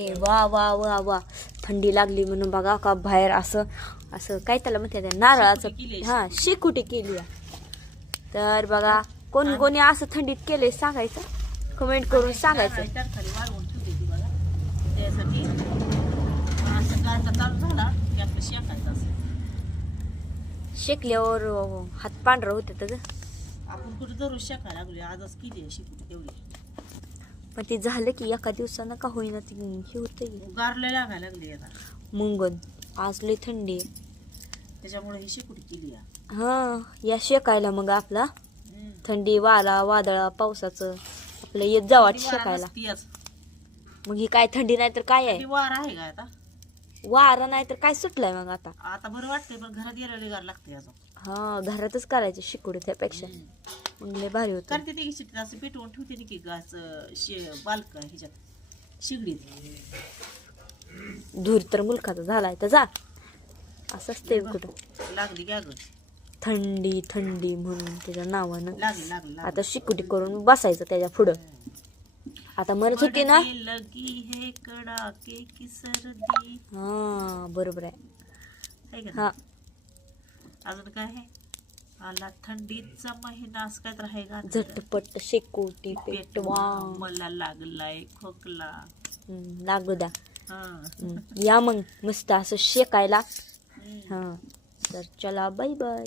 ए वा वा वा वा, थंडी लागली म्हणून बघा का बाहेर असं असं काय त्याला म्हणते नारळाचं हा शेकोटी केली आहे. तर बघा कोणी कोणी असं थंडीत केलंय सांगायचं, कमेंट करून सांगायचं. शेकल्यावर हात पांढरं होते तर आपण कुठे दररोज शेकायला लागले, आजच केली शेकोटी तेवढी. पण ते झालं की एका दिवसानं का होईना ते हे होते गारले लागायला लागले आता मुंगन. आज लय थंडी आहे त्याच्यामुळे ही शेकोटी केली आहे. हा. या शेकायला मग आपला थंडी वारा वादळा पावसाचं आपलं येत जावा शेकायला. मग ही काय थंडी नाही तर काय आहे, वार आहे का आता? वारा नाही तर काय सुटलाय मग आता. आता बरं वाटतंय पण घरात गेलेले गार लागते अजून. हा घरातच करायचे शिकोडी त्यापेक्षा मग लय भारी होत. करते ते शिट्टी असं पेटवून ठेवते की गाच बालक ह्याच्यात शिगडीत. धूर तर मुलखाचा झालाय तर जा असं असते कुठं. लागली की अगं थंडी थंडी म्हणून त्याच्या नावानं लागली आता शिकुटी करून बसायचं त्याच्या पुढं. आता म्हणत होती ना लगी हे कडाके की सर्दी. हा बरोबर आहे. हा अजून काय आहे? आला थंडीचा महिना असं काय तर आहे का? झटपट शेकोटी पेटवा मला लागलाय खोकला. लागू द्या. हा या मग मस्त असं शेकायला. हा तर चला बाय बाय.